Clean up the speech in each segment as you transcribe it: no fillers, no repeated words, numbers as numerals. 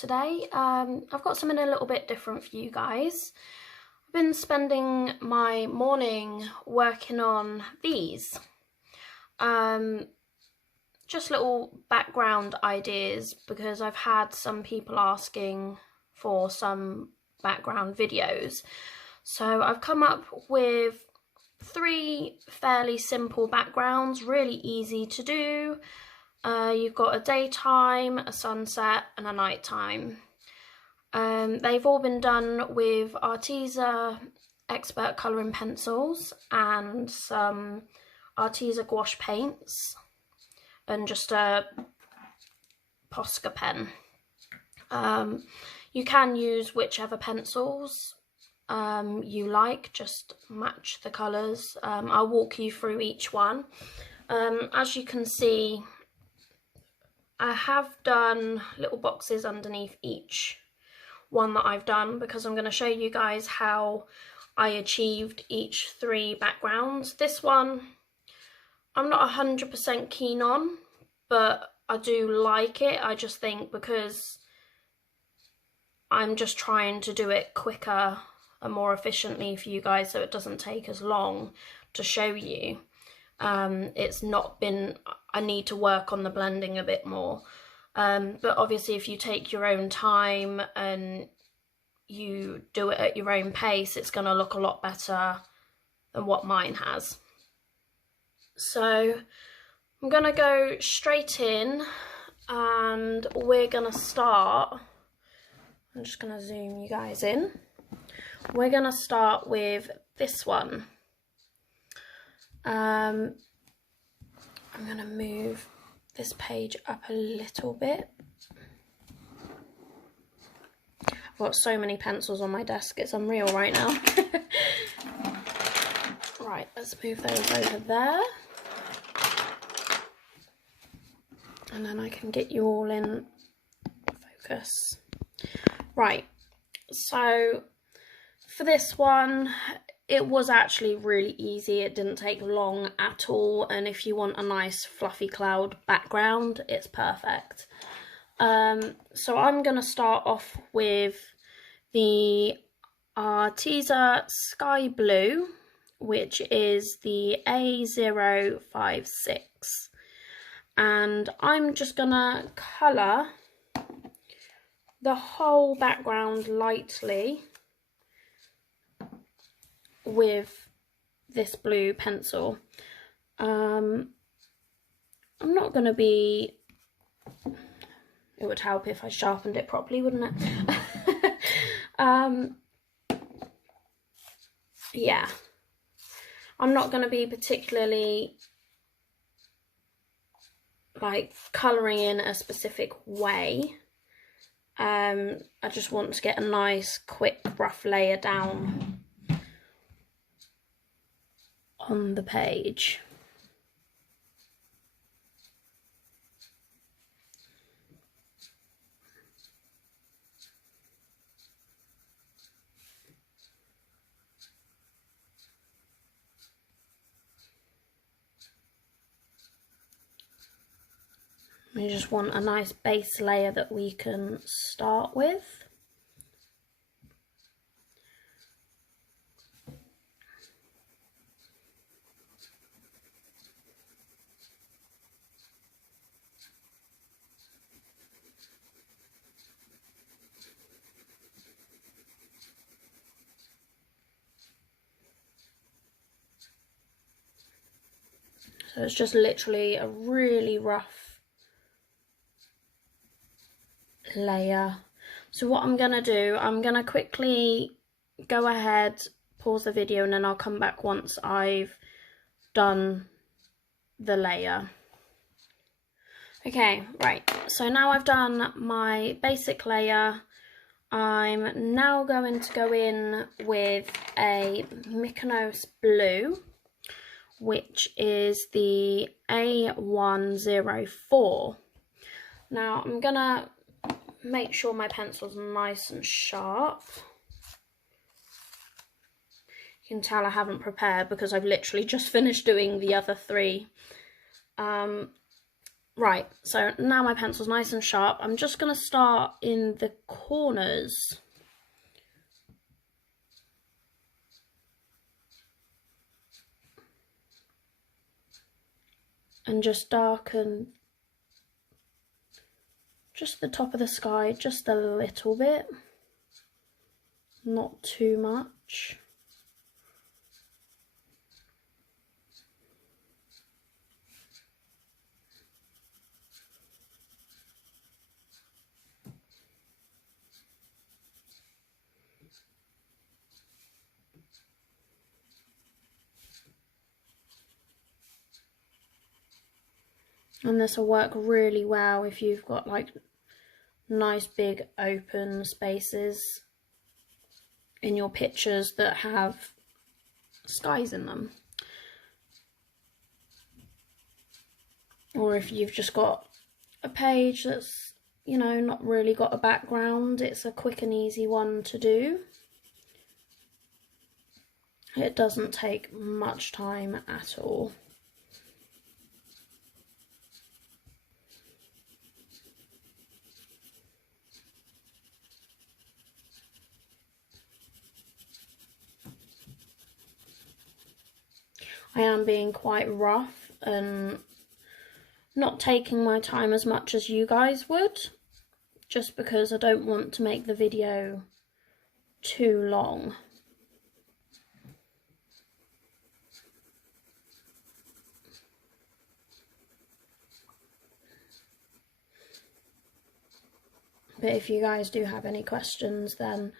today. I've got something a little bit different for you guys. I've been spending my morning working on these. Just little background ideas because I've had some people asking for some background videos. So I've come up with 3 fairly simple backgrounds, really easy to do. You've got a daytime, a sunset and a nighttime. They've all been done with Arteza expert colouring pencils and some Arteza gouache paints and just a Posca pen. You can use whichever pencils you like, just match the colours. I'll walk you through each one. As you can see, I have done little boxes underneath each one that I've done because I'm going to show you guys how I achieved each 3 backgrounds. This one I'm not 100% keen on, but I do like it. I just think because I'm just trying to do it quicker and more efficiently for you guys so it doesn't take as long to show you. It's not been, I need to work on the blending a bit more. But obviously if you take your own time and you do it at your own pace, it's going to look a lot better than what mine has. So I'm going to go straight in and we're going to start. I'm just going to zoom you guys in. We're going to start with this one. I'm going to move this page up a little bit. I've got so many pencils on my desk, it's unreal right now. Right, let's move those over there. And then I can get you all in focus. Right, so for this one, it was actually really easy. It didn't take long at all. And if you want a nice fluffy cloud background, it's perfect. So I'm going to start off with the Arteza Sky Blue, which is the A056. And I'm just going to colour the whole background lightly with this blue pencil. I'm not going to be, it would help if I sharpened it properly, wouldn't it? Yeah, I'm not going to be particularly like colouring in a specific way. I just want to get a nice quick rough layer down on the page. We just want a nice base layer that we can start with. So it's just literally a really rough layer. So what I'm going to do, I'm going to quickly go ahead, pause the video, and then I'll come back once I've done the layer. Okay, right, so now I've done my basic layer. I'm now going to go in with a Mykonos blue, which is the A104. Now I'm gonna make sure my pencil's nice and sharp. You can tell I haven't prepared because I've literally just finished doing the other 3. Right, so now my pencil's nice and sharp. I'm just going to start in the corners. And just darken just the top of the sky just a little bit, not too much. And this will work really well if you've got like nice big open spaces in your pictures that have skies in them. Or if you've just got a page that's, you know, not really got a background, it's a quick and easy one to do. It doesn't take much time at all. I am being quite rough and not taking my time as much as you guys would, just because I don't want to make the video too long. But if you guys do have any questions, then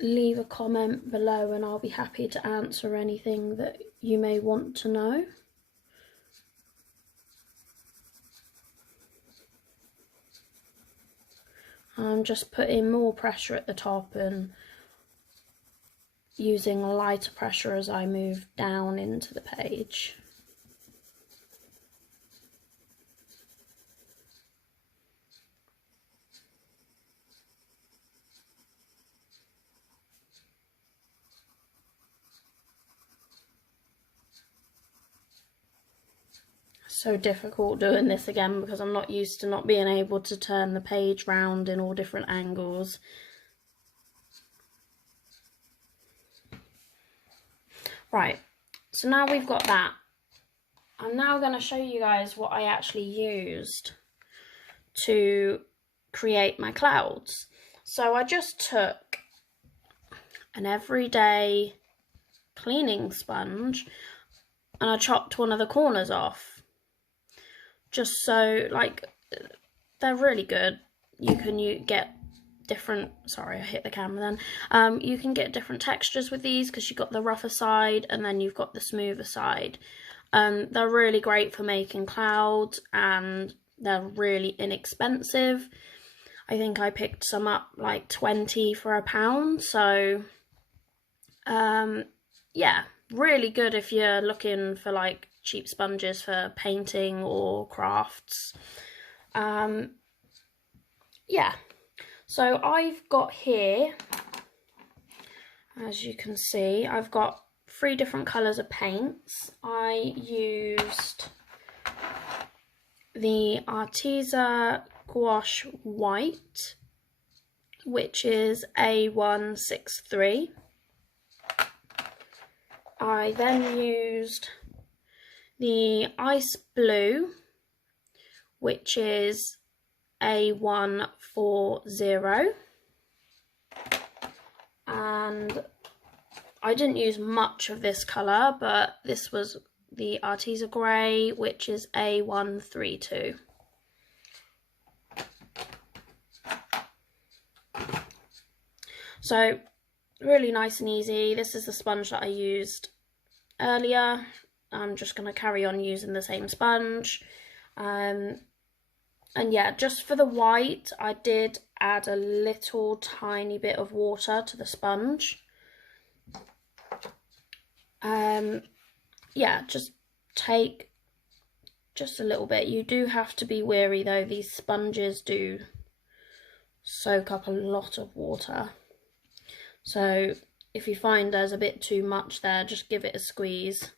leave a comment below and I'll be happy to answer anything that you may want to know. I'm just putting more pressure at the top and using lighter pressure as I move down into the page. So difficult doing this again because I'm not used to not being able to turn the page round in all different angles. Right, so now we've got that. I'm now going to show you guys what I actually used to create my clouds. So I just took an everyday cleaning sponge and I chopped one of the corners off. Just so, like, they're really good. You can get different, sorry I hit the camera then, you can get different textures with these because you've got the rougher side and then you've got the smoother side. They're really great for making clouds and they're really inexpensive. I think I picked some up like 20 for £1, so yeah, really good if you're looking for like cheap sponges for painting or crafts. Yeah, so I've got here, as you can see, I've got 3 different colours of paints. I used the Arteza Gouache White, which is A163. I then used the Ice Blue, which is A140, and I didn't use much of this colour, but this was the Arteza Grey, which is A132. So really nice and easy. This is the sponge that I used earlier. I'm just going to carry on using the same sponge. And yeah, just for the white, I did add a little tiny bit of water to the sponge. Yeah, just take just a little bit. You do have to be wary though, these sponges do soak up a lot of water. So if you find there's a bit too much there, just give it a squeeze,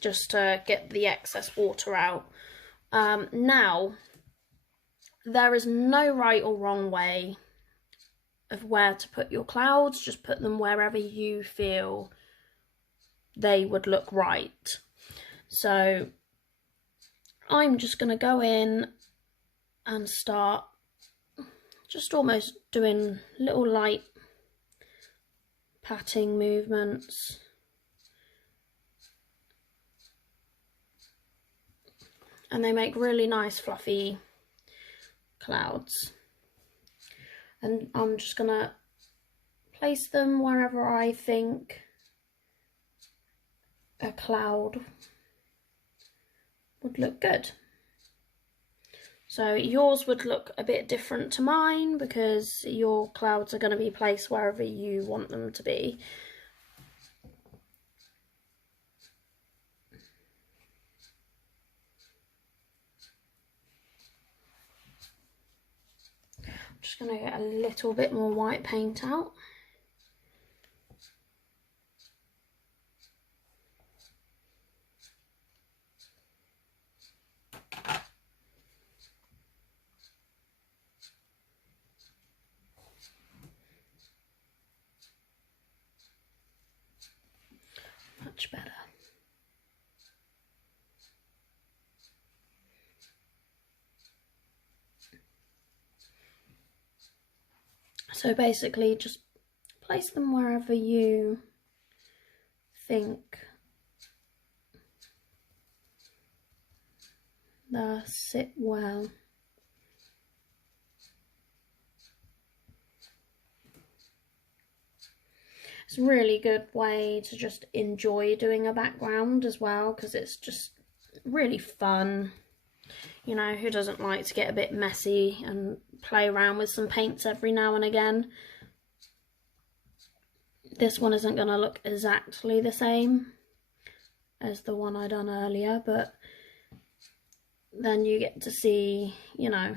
just to get the excess water out. Now, there is no right or wrong way of where to put your clouds. Just put them wherever you feel they would look right. So I'm just going to go in and start just almost doing little light patting movements. And they make really nice fluffy clouds. And I'm just going to place them wherever I think a cloud would look good. So yours would look a bit different to mine because your clouds are going to be placed wherever you want them to be. I'm just going to get a little bit more white paint out. Much better. So basically just place them wherever you think they'll sit well. It's a really good way to just enjoy doing a background as well, because it's just really fun. You know, who doesn't like to get a bit messy and play around with some paints every now and again? This one isn't going to look exactly the same as the one I done earlier, but then you get to see, you know,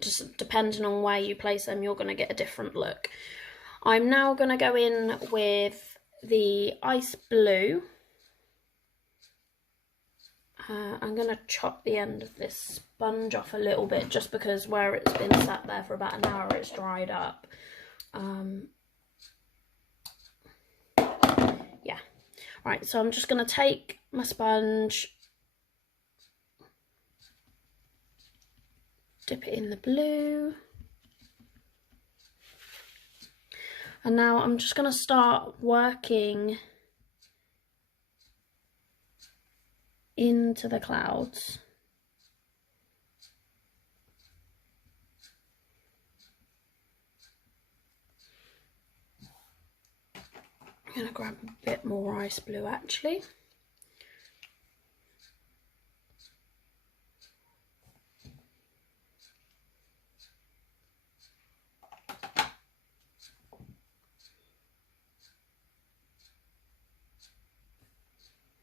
just depending on where you place them, you're going to get a different look. I'm now going to go in with the ice blue. I'm going to chop the end of this sponge off a little bit, just because where it's been sat there for about an hour, it's dried up. Yeah. Right, so I'm just going to take my sponge, dip it in the blue, and now I'm just going to start working into the clouds. I'm going to grab a bit more ice blue actually.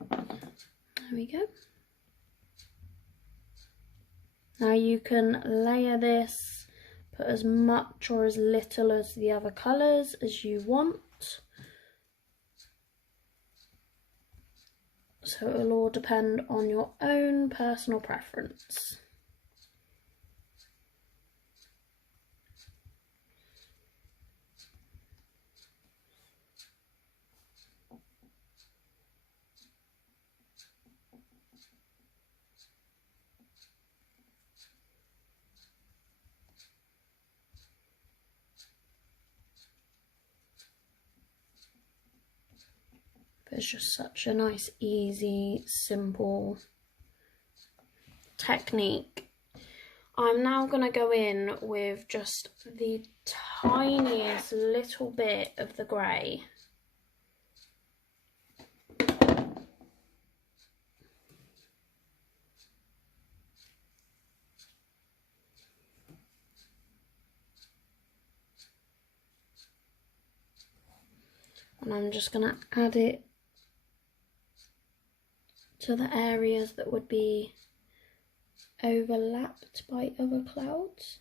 There we go. Now you can layer this, put as much or as little as the other colours as you want. So it will all depend on your own personal preference. It's just such a nice, easy, simple technique. I'm now going to go in with just the tiniest little bit of the grey. And I'm just going to add it to the areas that would be overlapped by other clouds.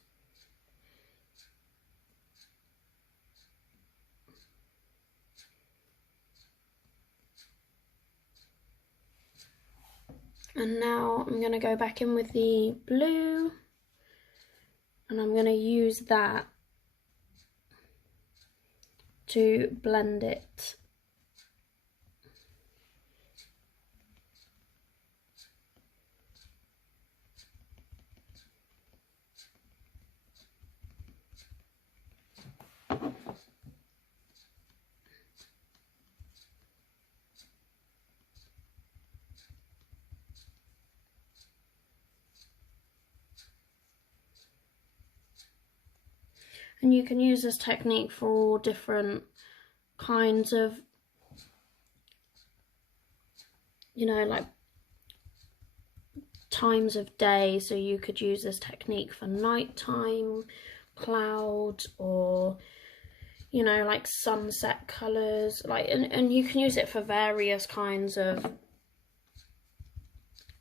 And now I'm going to go back in with the blue, and I'm going to use that to blend it. And you can use this technique for all different kinds of, you know, like times of day. So you could use this technique for nighttime, cloud, or, you know, like sunset colours, like, and you can use it for various kinds of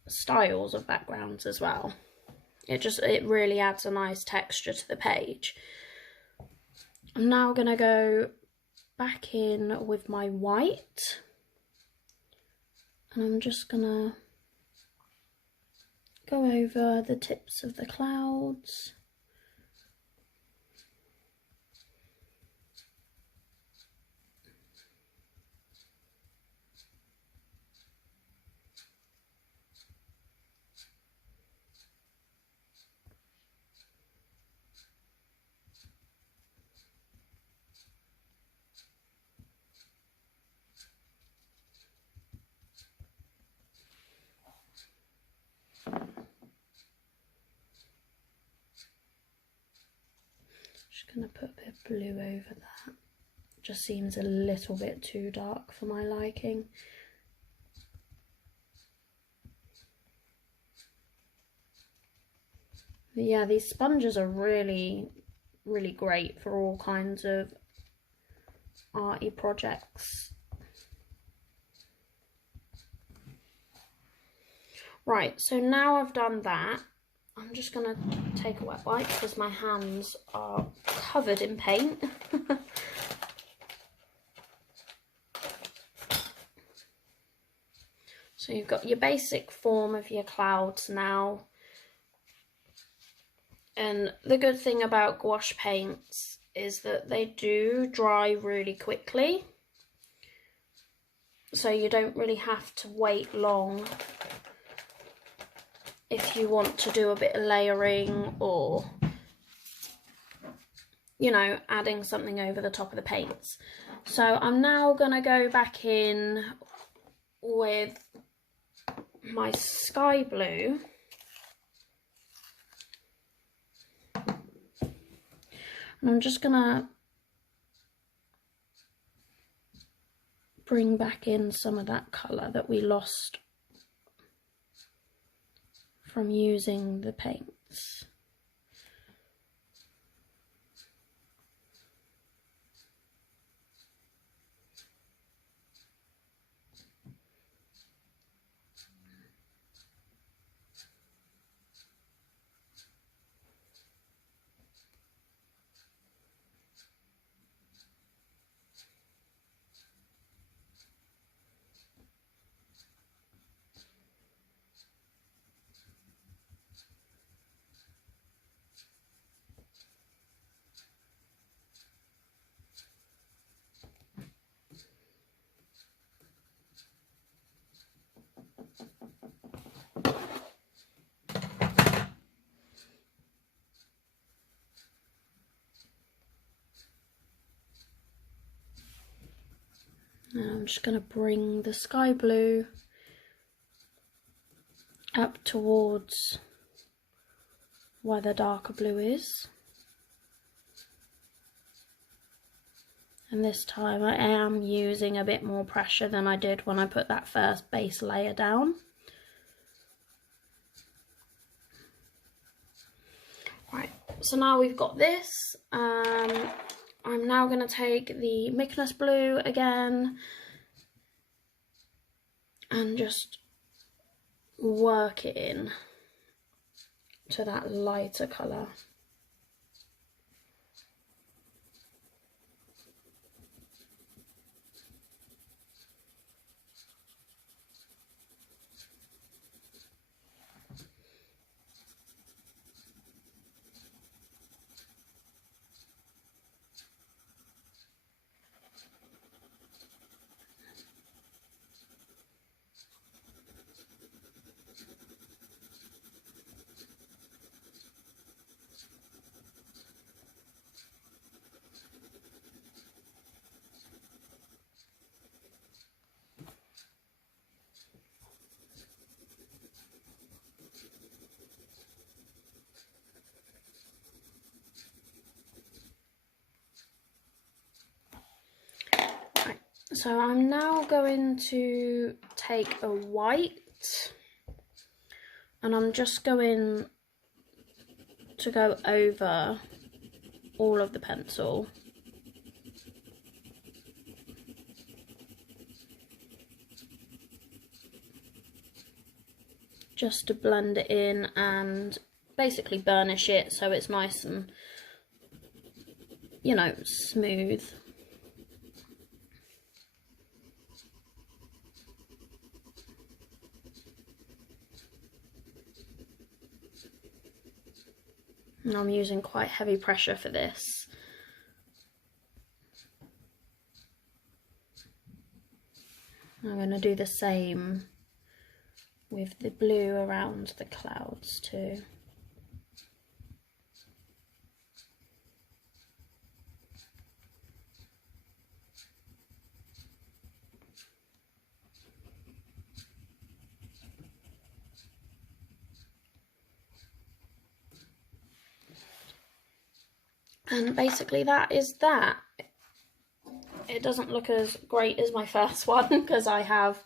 styles of backgrounds as well. It really adds a nice texture to the page. I'm now going to go back in with my white, and I'm just going to go over the tips of the clouds. Just going to put a bit of blue over that. Just seems a little bit too dark for my liking. But yeah, these sponges are really, really great for all kinds of arty projects. Right, so now I've done that, I'm just going to take a wet wipe because my hands are covered in paint. So you've got your basic form of your clouds now. And the good thing about gouache paints is that they do dry really quickly. So you don't really have to wait long if you want to do a bit of layering or, you know, adding something over the top of the paints. So I'm now going to go back in with my sky blue. And I'm just going to bring back in some of that colour that we lost from using the paints. And I'm just going to bring the sky blue up towards where the darker blue is. And this time I am using a bit more pressure than I did when I put that first base layer down. Right, so now we've got this. I'm now going to take the Mykonos blue again and just work it in to that lighter colour. So I'm now going to take a white and I'm just going to go over all of the pencil. Just to blend it in and basically burnish it so it's nice and, you know, smooth. And I'm using quite heavy pressure for this. I'm going to do the same with the blue around the clouds too. And basically that is that. It doesn't look as great as my first one because I have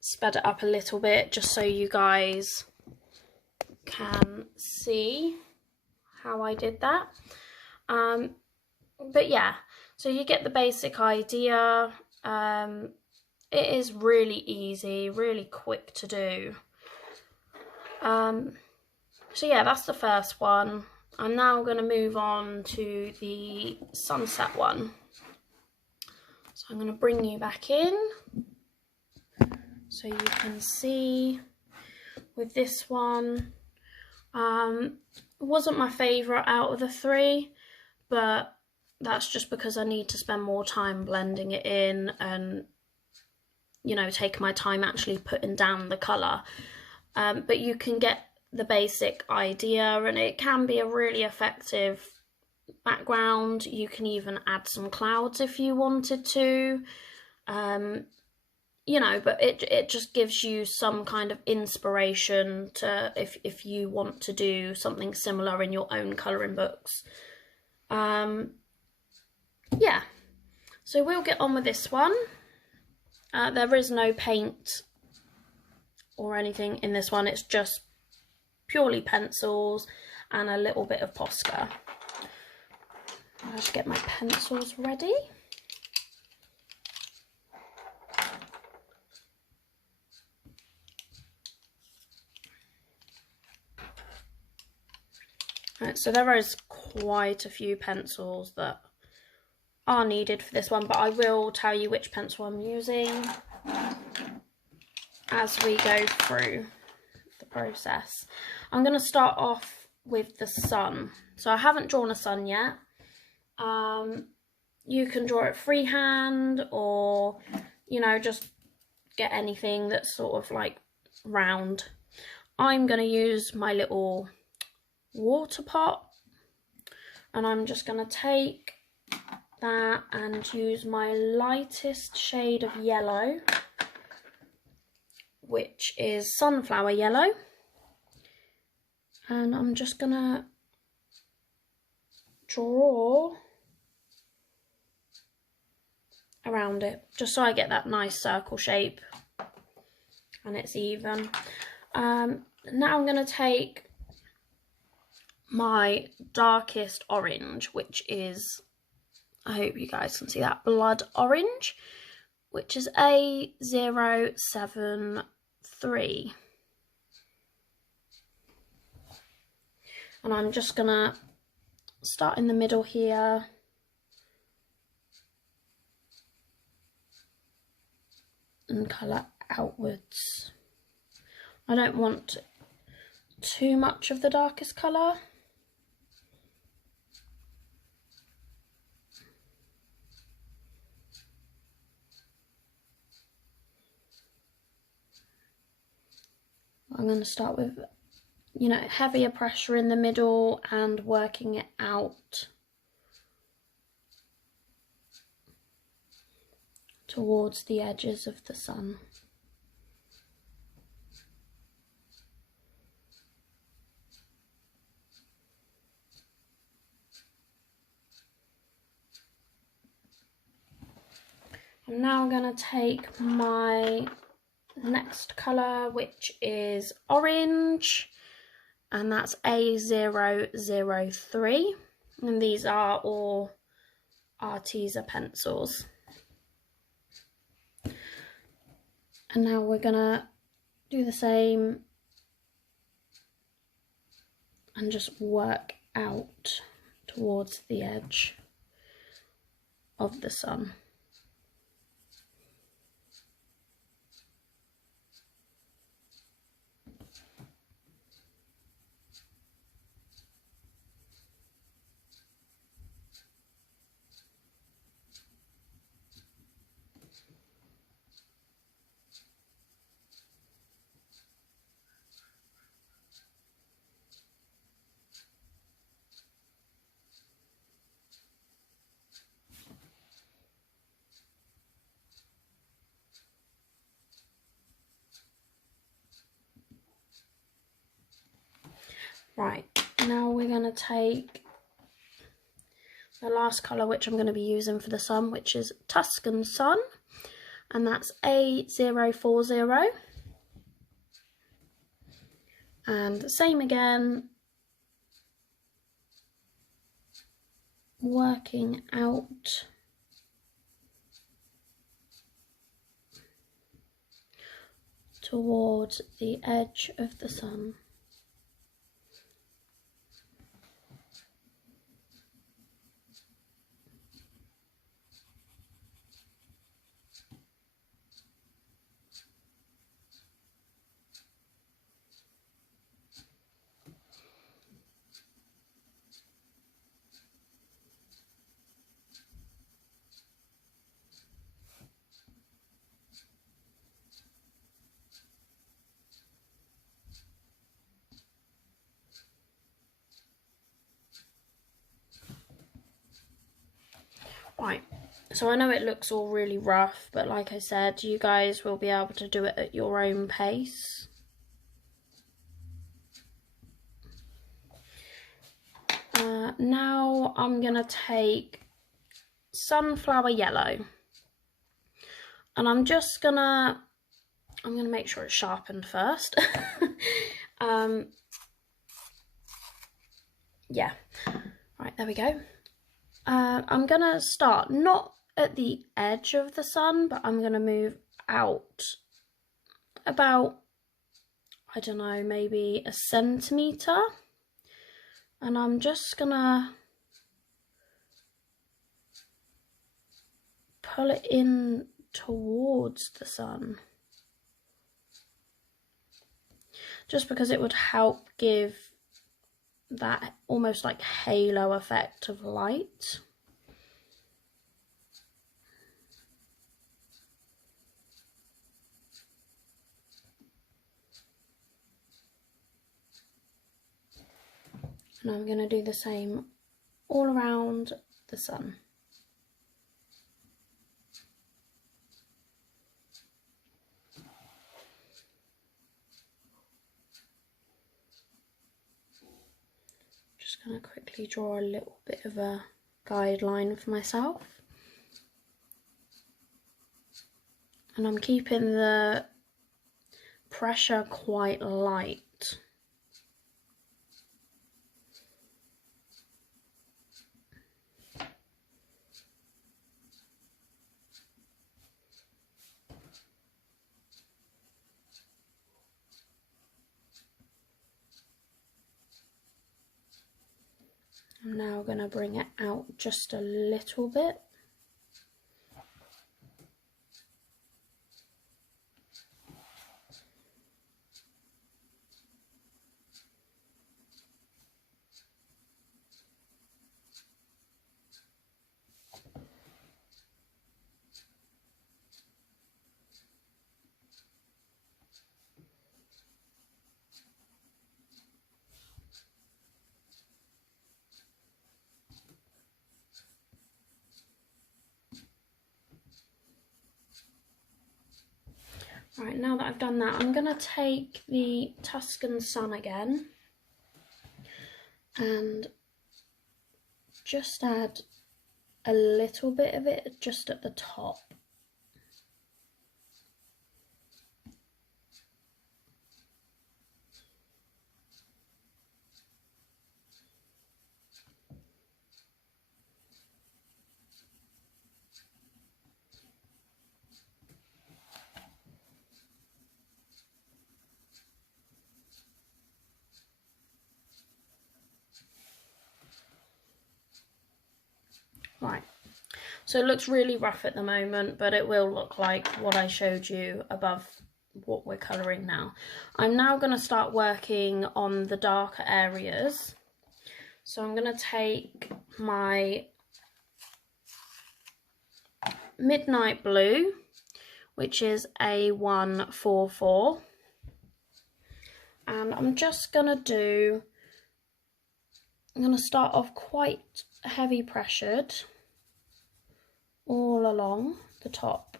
sped it up a little bit just so you guys can see how I did that. But yeah, so you get the basic idea. It is really easy, really quick to do. So yeah, that's the first one. I'm now going to move on to the sunset one. So I'm going to bring you back in so you can see with this one. It wasn't my favourite out of the three, but that's just because I need to spend more time blending it in and, you know, take my time actually putting down the colour. But you can get the basic idea and it can be a really effective background. You can even add some clouds if you wanted to, you know, but it just gives you some kind of inspiration to if you want to do something similar in your own colouring books. Yeah, so we'll get on with this one. There is no paint or anything in this one, it's just purely pencils and a little bit of Posca. I'll just get my pencils ready. Right, so there is quite a few pencils that are needed for this one, but I will tell you which pencil I'm using as we go through the process. I'm going to start off with the sun. So I haven't drawn a sun yet. You can draw it freehand or, you know, just get anything that's sort of like round. I'm going to use my little water pot and I'm just going to take that and use my lightest shade of yellow, which is sunflower yellow, and I'm just going to draw around it just so I get that nice circle shape and it's even. Now I'm going to take my darkest orange, which is, I hope you guys can see that, blood orange, which is A073. And I'm just gonna start in the middle here. And colour outwards. I don't want too much of the darkest colour. I'm going to start with, you know, heavier pressure in the middle and working it out towards the edges of the sun. I'm now going to take my next colour, which is orange, and that's A003, and these are all arty pencils. And now we're going to do the same and just work out towards the edge of the sun. Right, now we're going to take the last colour which I'm going to be using for the sun, which is Tuscan Sun, and that's A040. And same again, working out towards the edge of the sun. Right, so I know it looks all really rough, but like I said, you guys will be able to do it at your own pace. Now I'm going to take sunflower yellow, and I'm gonna make sure it's sharpened first. Yeah, right, there we go. I'm gonna start not at the edge of the sun, but I'm gonna move out about, I don't know, maybe a centimetre, and I'm just gonna pull it in towards the sun, just because it would help give that almost like halo effect of light. And I'm going to do the same all around the sun. Just going to quickly draw a little bit of a guideline for myself. And I'm keeping the pressure quite light. I'm now going to bring it out just a little bit. Right, now that I've done that, I'm going to take the Tuscan Sun again and just add a little bit of it just at the top Right, so it looks really rough at the moment, but it will look like what I showed you above what we're colouring now. I'm now going to start working on the darker areas. So I'm going to take my Midnight Blue, which is A144, and I'm just going to start off quite heavy pressured all along the top.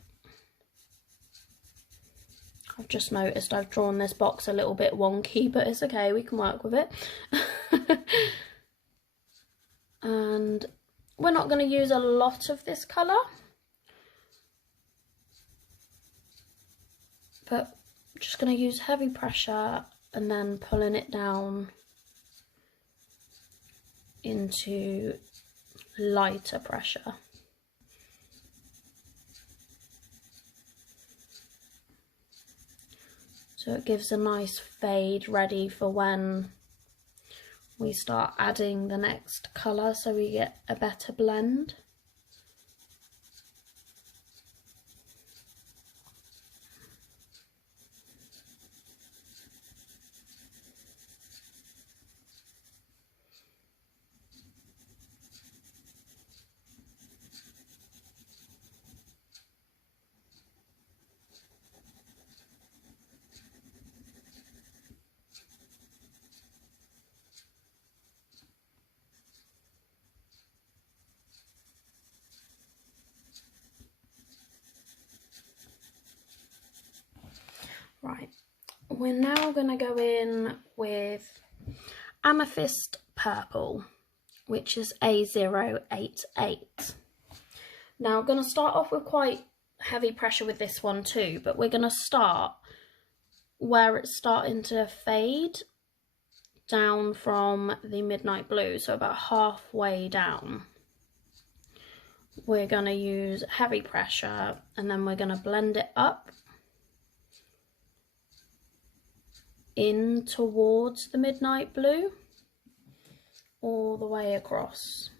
I've just noticed I've drawn this box a little bit wonky, but it's okay, we can work with it. And we're not going to use a lot of this colour, but I'm just going to use heavy pressure and then pulling it down into lighter pressure. So it gives a nice fade ready for when we start adding the next colour, so we get a better blend. Right, we're now going to go in with Amethyst Purple, which is A088. Now I'm going to start off with quite heavy pressure with this one too, but we're going to start where it's starting to fade down from the Midnight Blue, so about halfway down. We're going to use heavy pressure and then we're going to blend it up in towards the Midnight Blue all the way across.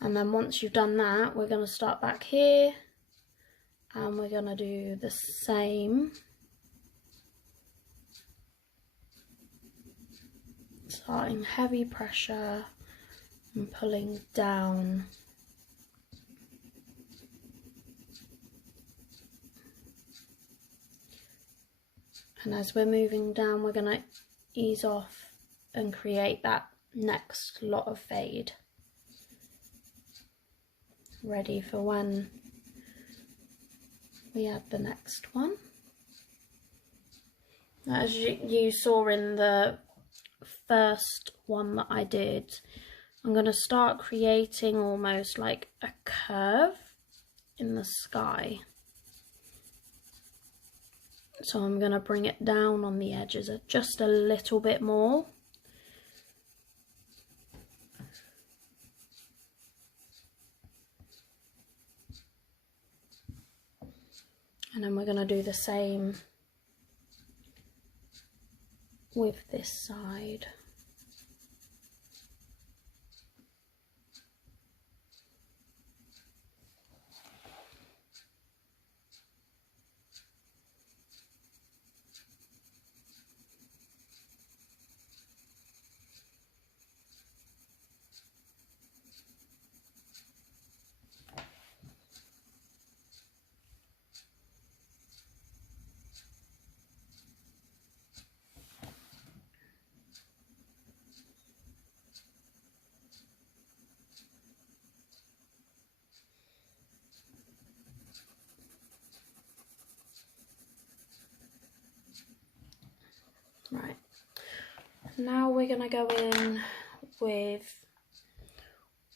And then once you've done that, we're going to start back here and we're going to do the same. Starting heavy pressure and pulling down. And as we're moving down, we're going to ease off and create that next lot of fade, ready for when we add the next one. As you saw in the first one that I did, I'm going to start creating almost like a curve in the sky. So I'm going to bring it down on the edges just a little bit more. And then we're going to do the same with this side. Right, now we're going to go in with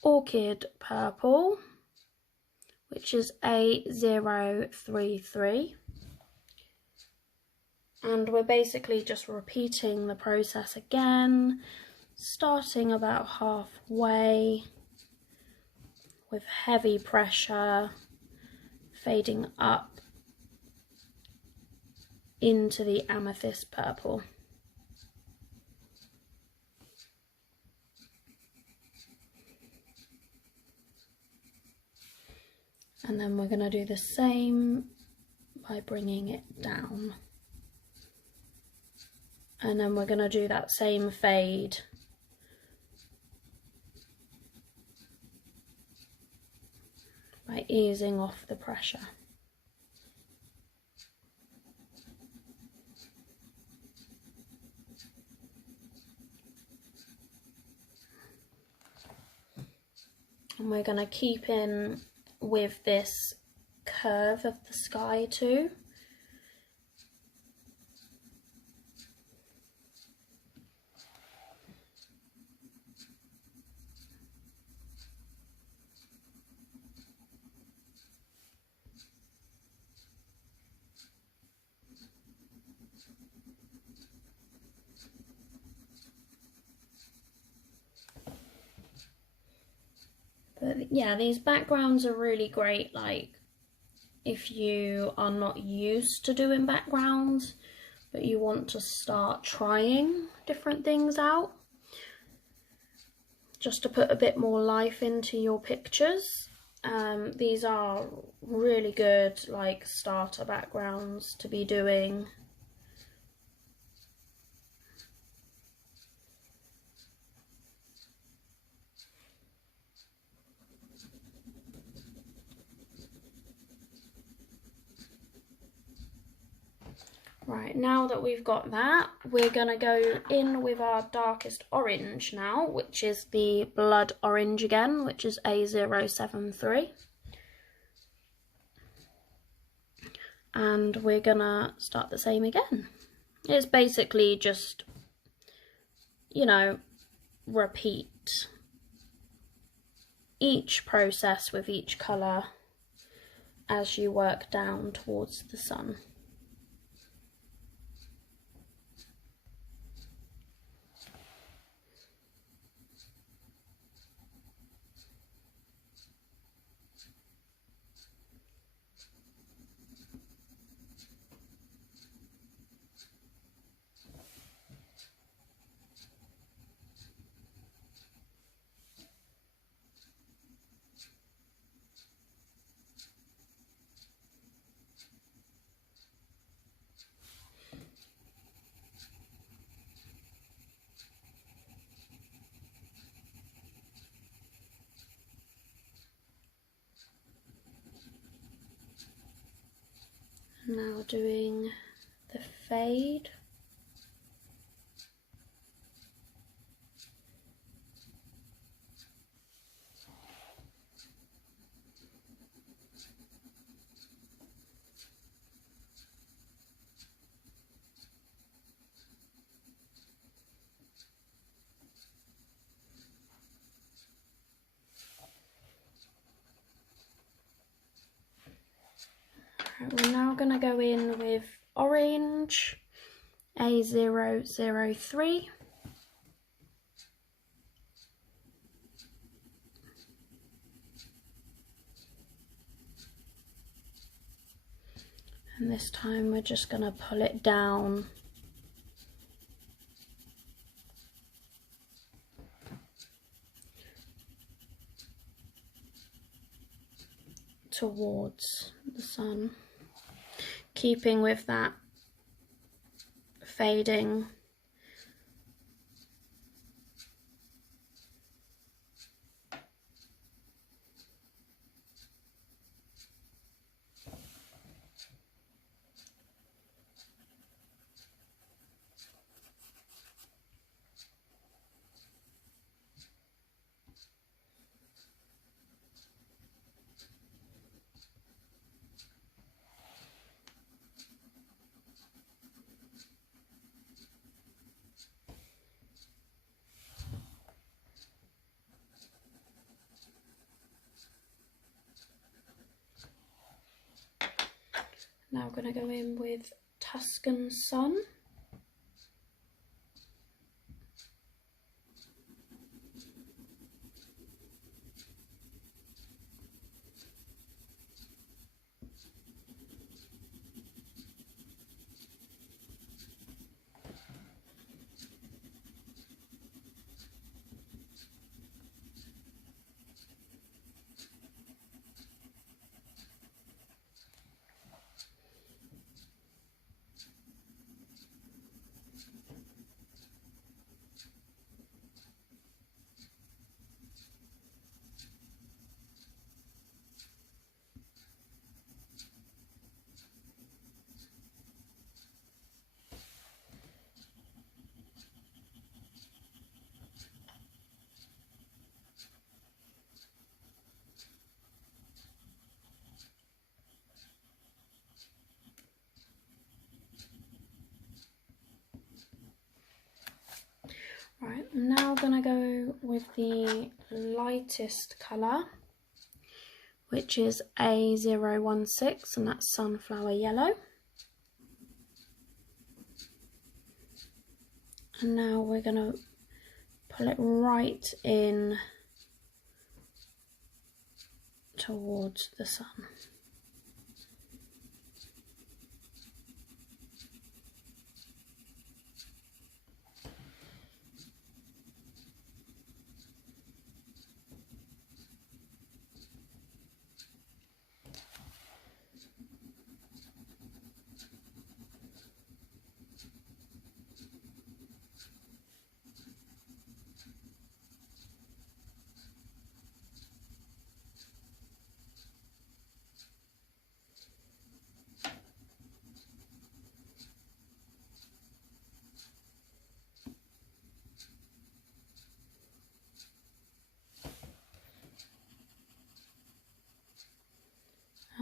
Orchid Purple, which is A033, and we're basically just repeating the process again, starting about halfway with heavy pressure, fading up into the amethyst purple. And then we're going to do the same by bringing it down. And then we're going to do that same fade by easing off the pressure. And we're going to keep in with this curve of the sky too. But yeah, these backgrounds are really great, like if you are not used to doing backgrounds, but you want to start trying different things out, just to put a bit more life into your pictures. These are really good, like, starter backgrounds to be doing. Right, now that we've got that, we're going to go in with our darkest orange now, which is the blood orange again, which is A073. And we're going to start the same again. It's basically just, you know, repeat each process with each colour as you work down towards the sun. Now doing the fade. We're now going to go in with orange, A003. And this time we're just going to pull it down towards the sun, keeping with that fading. Now I'm going to go in with Tuscan Sun. I'm now going to go with the lightest colour, which is A016, and that's Sunflower Yellow. And now we're going to pull it right in towards the sun.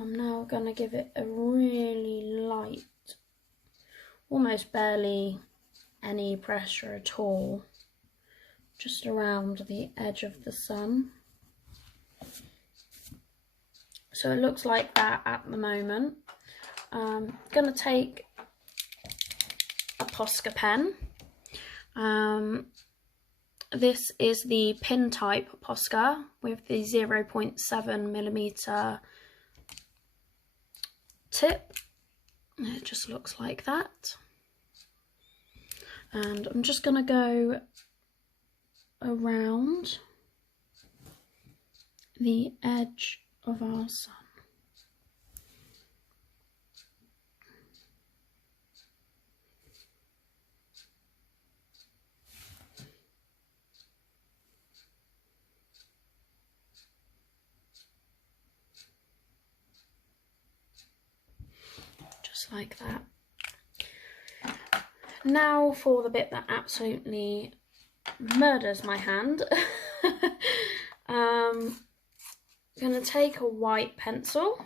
I'm now going to give it a really light, almost barely any pressure at all, just around the edge of the sun. So it looks like that at the moment. I'm going to take a Posca pen. This is the pin type Posca with the 0.7mm tip. It just looks like that. And I'm just going to go around the edge of our sun. Just like that. Now for the bit that absolutely murders my hand. I'm going to take a white pencil.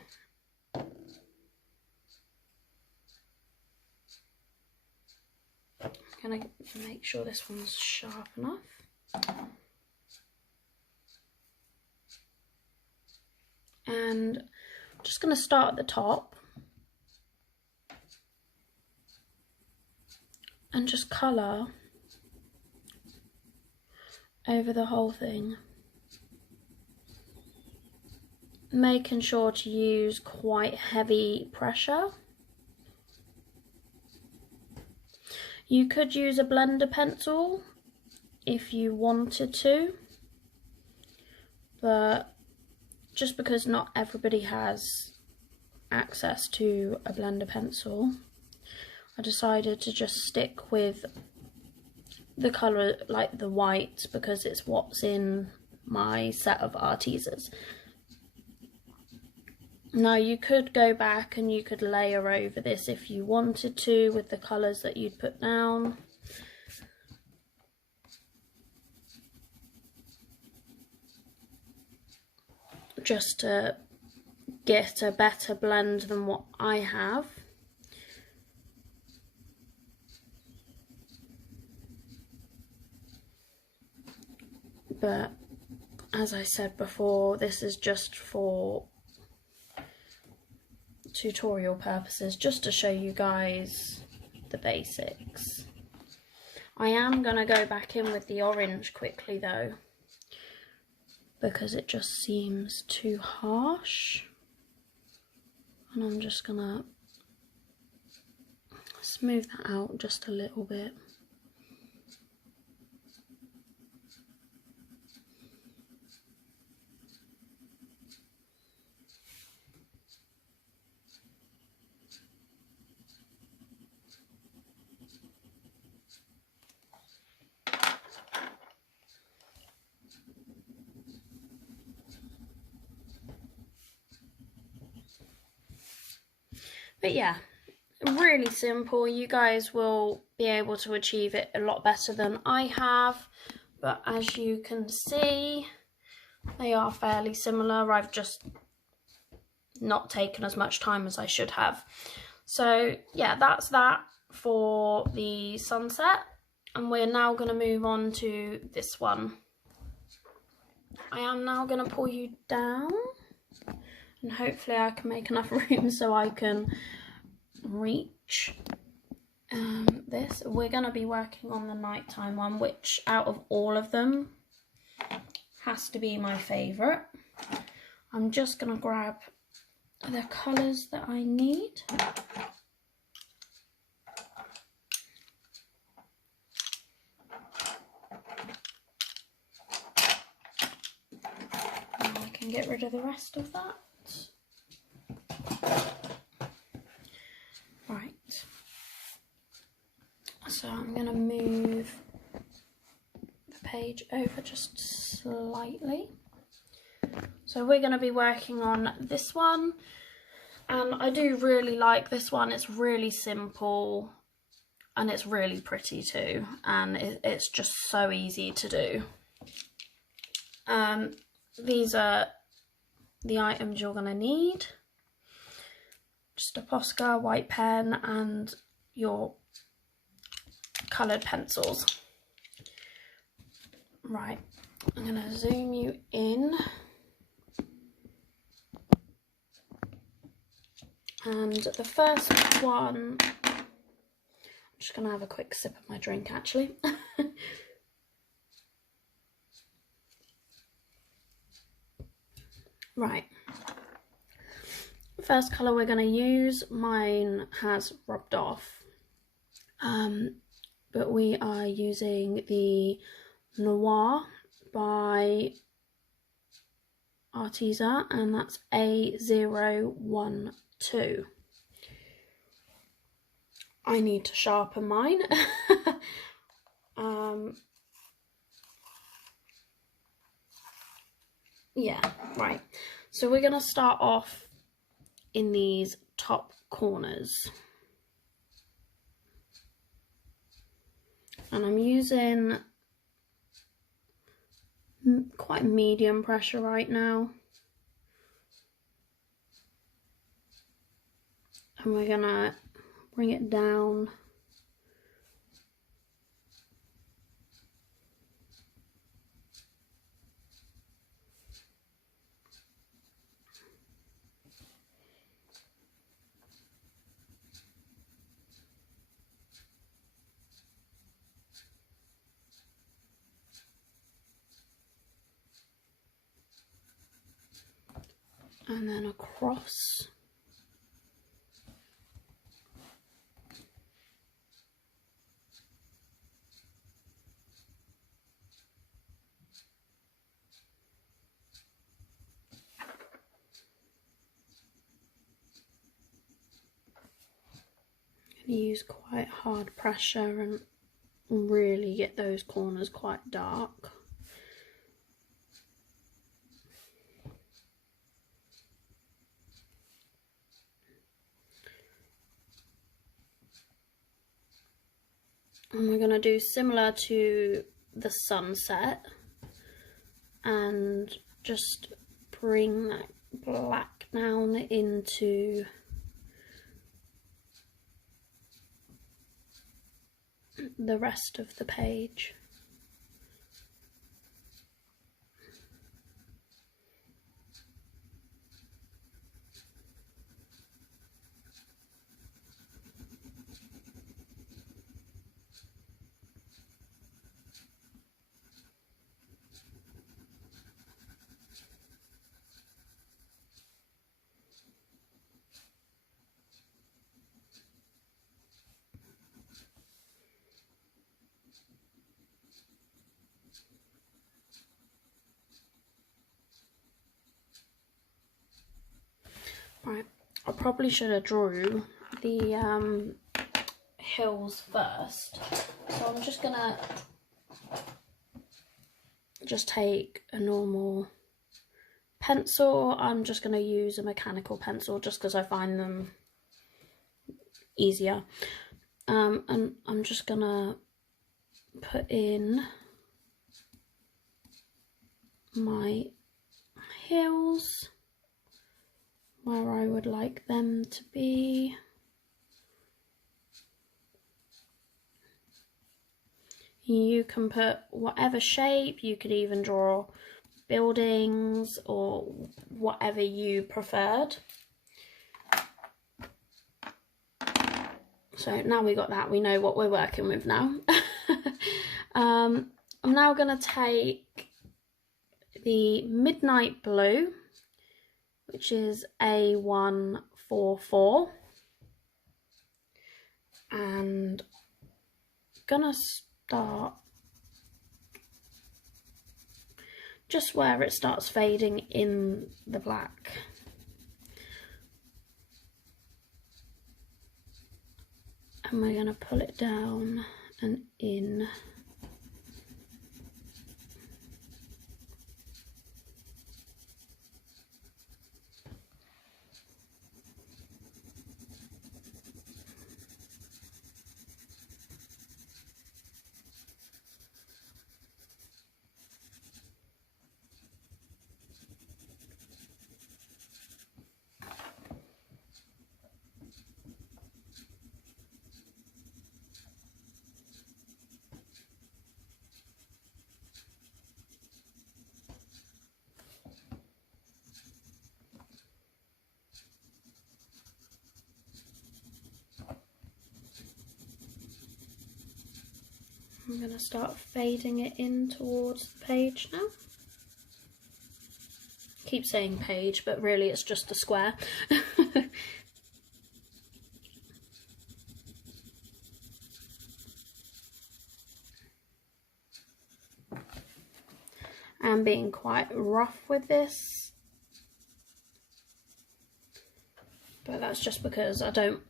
I'm going to make sure this one's sharp enough. And I'm just going to start at the top and just colour over the whole thing, making sure to use quite heavy pressure. You could use a blender pencil if you wanted to, but just because not everybody has access to a blender pencil, I decided to just stick with the colour, like the white, because it's what's in my set of artisers. Now you could go back and you could layer over this if you wanted to with the colours that you'd put down. Just to get a better blend than what I have. But as I said before, this is just for tutorial purposes, just to show you guys the basics. I am going to go back in with the orange quickly though, because it just seems too harsh, and I'm just going to smooth that out just a little bit. But yeah, really simple. You guys will be able to achieve it a lot better than I have. But as you can see, they are fairly similar. I've just not taken as much time as I should have. So yeah, that's that for the sunset. And we're now going to move on to this one. I am now going to pull you down, and hopefully I can make enough room so I can reach this. We're going to be working on the nighttime one, which out of all of them has to be my favourite. I'm just going to grab the colours that I need. And I can get rid of the rest of that. Right. So I'm going to move the page over just slightly. So we're going to be working on this one. And I do really like this one. It's really simple and it's really pretty too. And it's just so easy to do. These are the items you're going to need. Just a Posca, white pen and your coloured pencils. Right, I'm going to zoom you in. And the first one, I'm just going to have a quick sip of my drink actually. Right, first colour we're going to use, mine has rubbed off, but we are using the Noir by Arty, and that's A012. I need to sharpen mine. Yeah, right. So we're going to start off in these top corners. And I'm using quite medium pressure right now. And we're going to bring it down. And then across. Use quite hard pressure and really get those corners quite dark. And we're going to do similar to the sunset and just bring that black down into the rest of the page. Right, I probably should have drew the hills first. So I'm just gonna take a normal pencil. I'm just gonna use a mechanical pencil just because I find them easier. And I'm just gonna put in my hills where I would like them to be. You can put whatever shape, you could even draw buildings or whatever you preferred. So now we got that, we know what we're working with now. I'm now going to take the Midnight Blue, which is A144, and gonna start just where it starts fading in the black. And we're going to pull it down and in. I'm going to start fading it in towards the page now. Keep saying page, but really it's just a square. I'm being quite rough with this, but that's just because I don't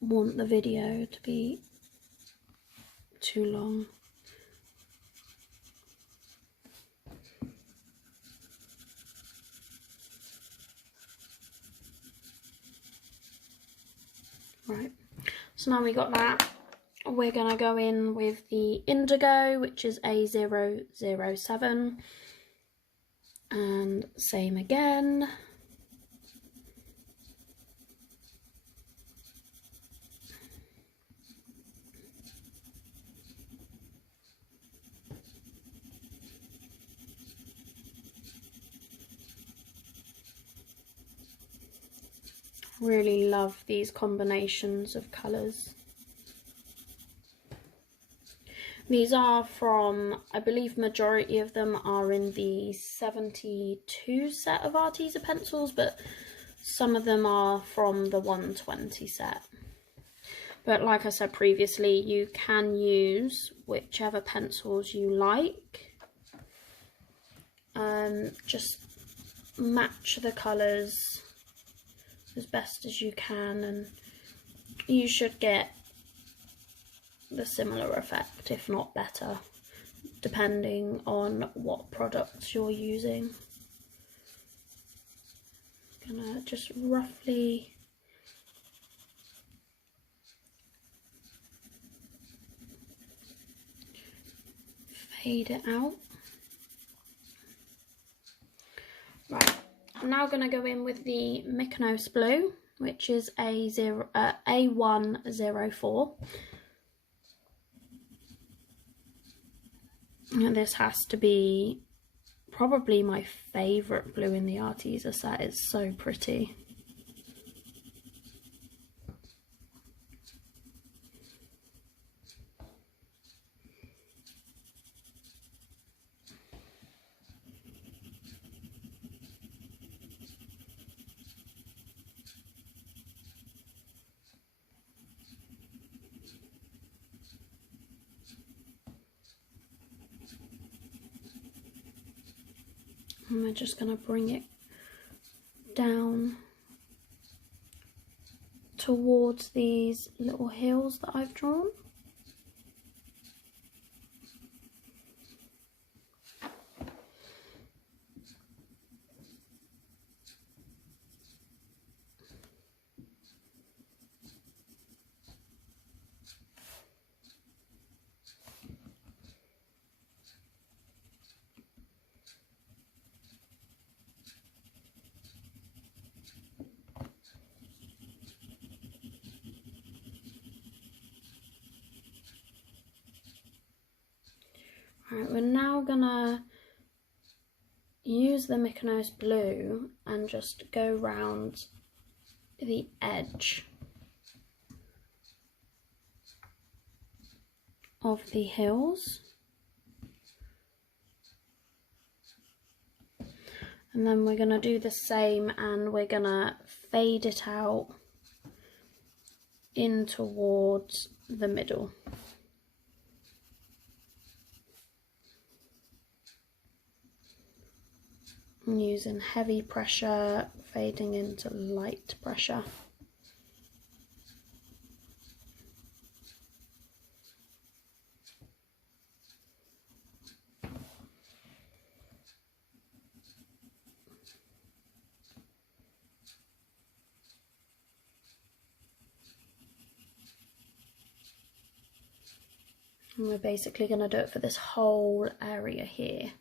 want the video to be too long. Right, so now we got that, we're going to go in with the indigo, which is A007, and same again. Really love these combinations of colours. These are from, I believe majority of them are in the 72 set of Arteza pencils, but some of them are from the 120 set. But like I said previously, you can use whichever pencils you like. Just match the colours as best as you can, and you should get the similar effect, if not better, depending on what products you're using. I'm gonna just roughly fade it out. Right, I'm now going to go in with the Mykonos Blue, which is A104. And this has to be probably my favourite blue in the Arteza set. It's so pretty. And we're just going to bring it down towards these little hills that I've drawn. Right, we're now gonna use the Mykonos blue and just go round the edge of the hills, and then we're going to do the same, and we're going to fade it out in towards the middle. I'm using heavy pressure, fading into light pressure. And we're basically going to do it for this whole area here.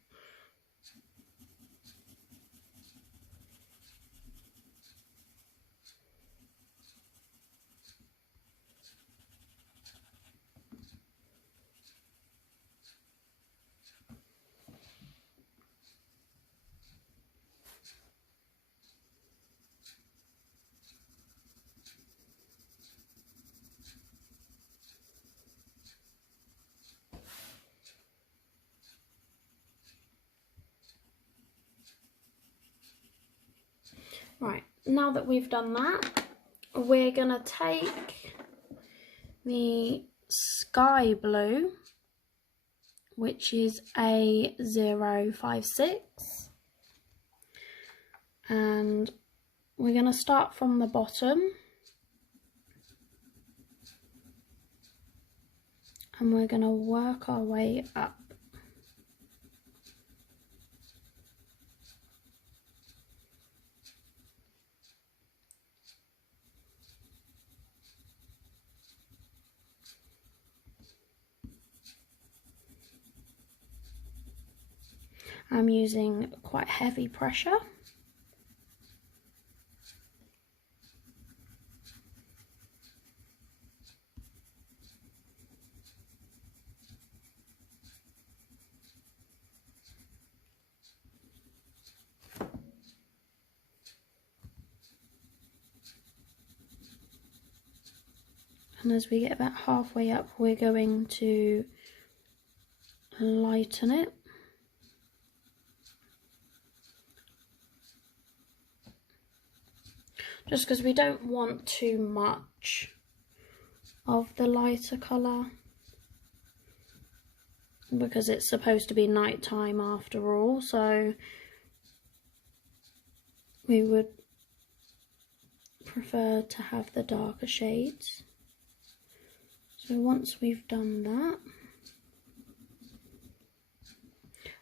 Right, now that we've done that, we're going to take the sky blue, which is A056, and we're going to start from the bottom, and we're going to work our way up. I'm using quite heavy pressure. And as we get about halfway up, we're going to lighten it. Just because we don't want too much of the lighter colour, because it's supposed to be nighttime after all, so we would prefer to have the darker shades. So once we've done that,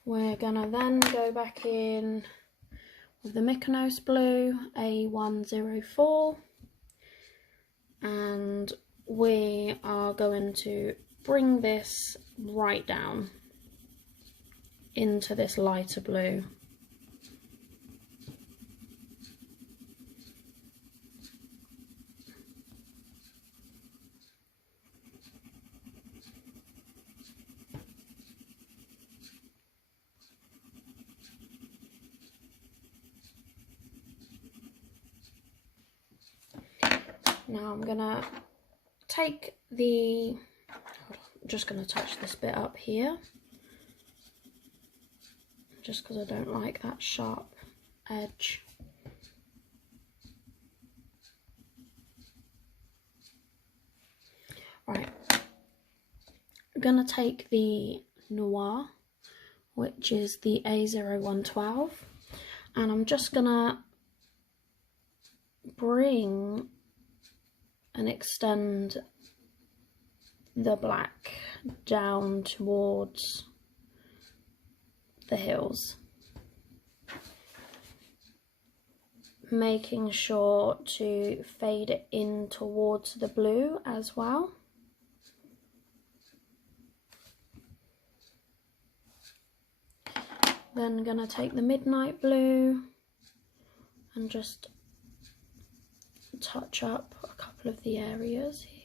we're gonna then go back in with the Mykonos blue, A104, and we are going to bring this right down into this lighter blue. Now I'm gonna take the, I'm just gonna touch this bit up here, just because I don't like that sharp edge. Right, I'm gonna take the Noir, which is the A0112, and I'm just gonna bring and extend the black down towards the hills, making sure to fade it in towards the blue as well. Then I'm gonna take the midnight blue and just touch up a couple of the areas here.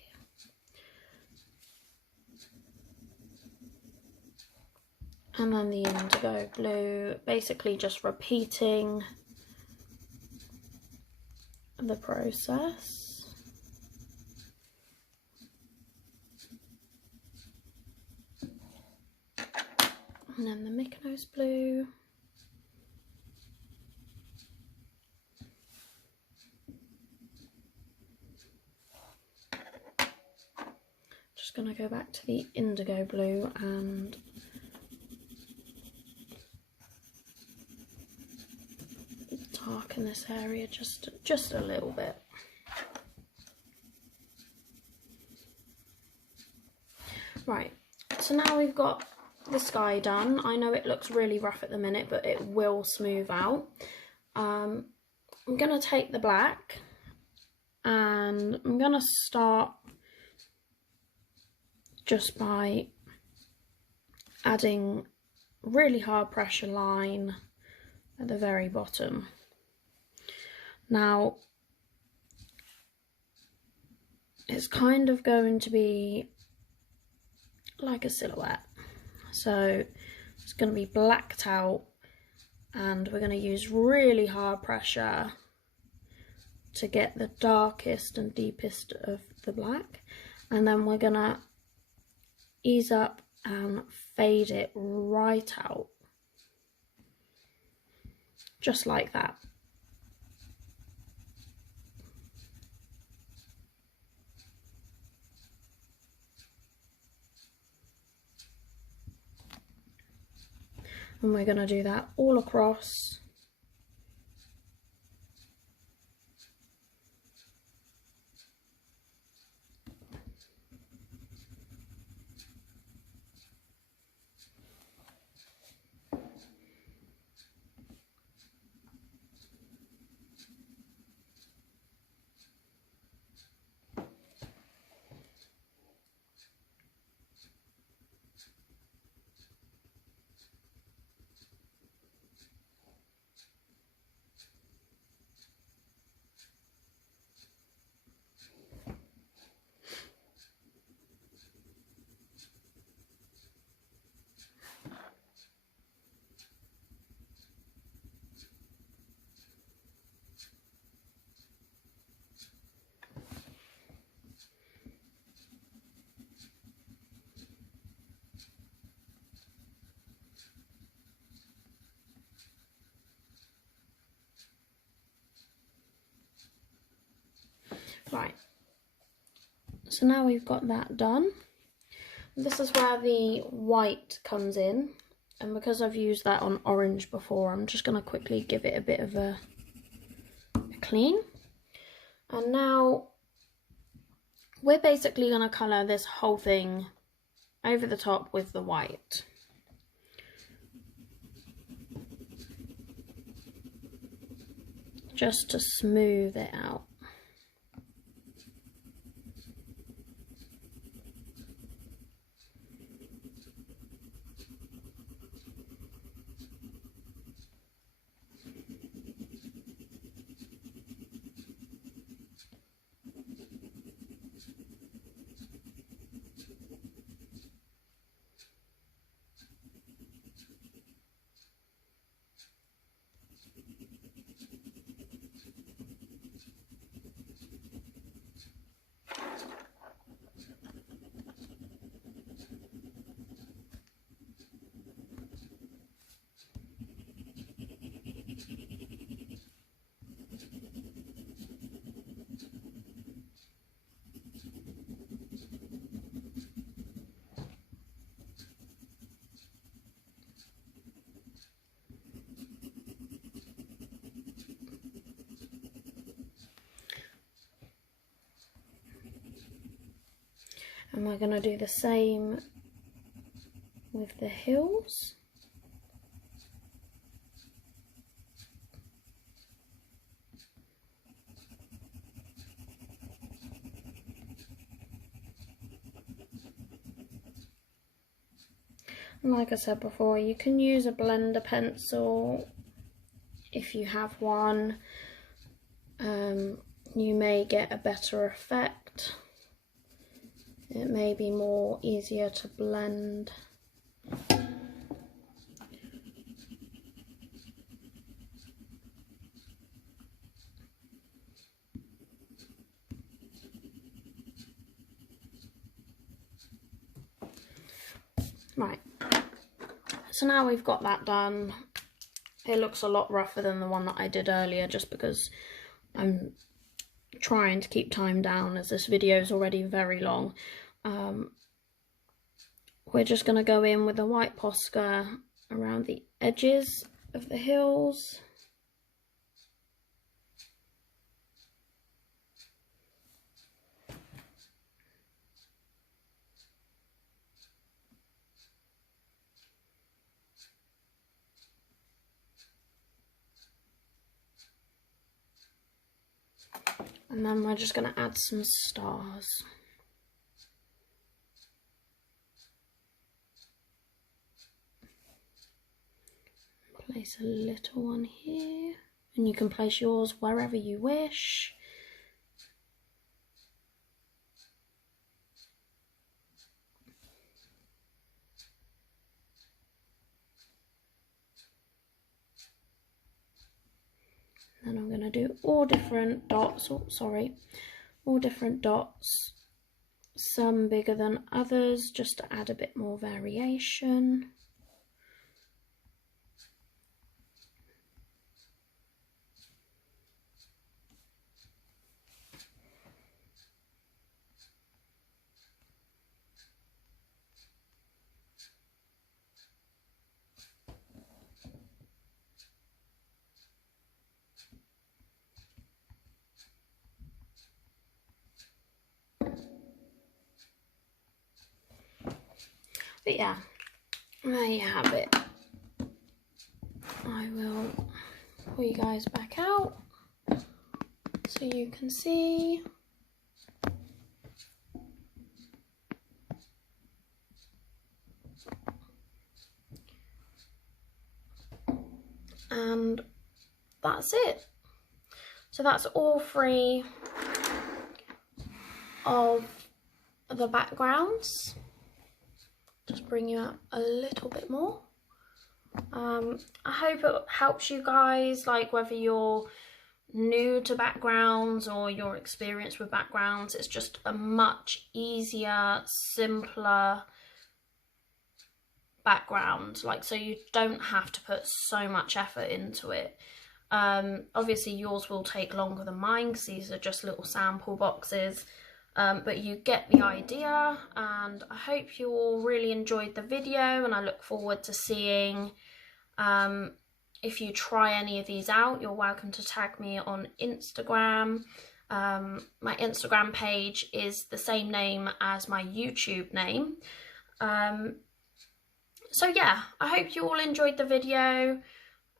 and then the indigo blue, basically just repeating the process. And then the Mykonos blue. Just going to go back to the indigo blue and darken this area just a little bit. Right, so now we've got the sky done. I know it looks really rough at the minute, but it will smooth out. I'm going to take the black and I'm going to start just by adding really hard pressure line at the very bottom. Now, it's kind of going to be like a silhouette. So it's going to be blacked out and we're going to use really hard pressure to get the darkest and deepest of the black. And then we're going to ease up and fade it right out. Just like that. And we're going to do that all across. Right, so now we've got that done. This is where the white comes in, and because I've used that on orange before, I'm just going to quickly give it a bit of a clean. And now we're basically going to colour this whole thing over the top with the white. Just to smooth it out. And we're going to do the same with the hills. And like I said before, you can use a blender pencil if you have one. You may get a better effect. It may be more easier to blend. Right, so now we've got that done. It looks a lot rougher than the one that I did earlier, just because I'm trying to keep time down as this video is already very long. We're just going to go in with a white Posca around the edges of the hills. And then we're just going to add some stars. Place a little one here, and you can place yours wherever you wish. Then I'm going to do all different dots, all different dots, some bigger than others, just to add a bit more variation. But yeah, there you have it. I will pull you guys back out so you can see. And that's it. So that's all three of the backgrounds. Just bring you up a little bit more. I hope it helps you guys, like whether you're new to backgrounds or you're experienced with backgrounds. It's just a much easier, simpler background, like, so you don't have to put so much effort into it. Obviously yours will take longer than mine because these are just little sample boxes. But you get the idea, and I hope you all really enjoyed the video, and I look forward to seeing if you try any of these out. You're welcome to tag me on Instagram. My Instagram page is the same name as my YouTube name. So yeah, I hope you all enjoyed the video.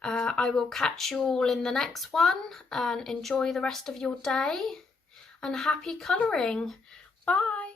I will catch you all in the next one, and enjoy the rest of your day. And happy colouring. Bye.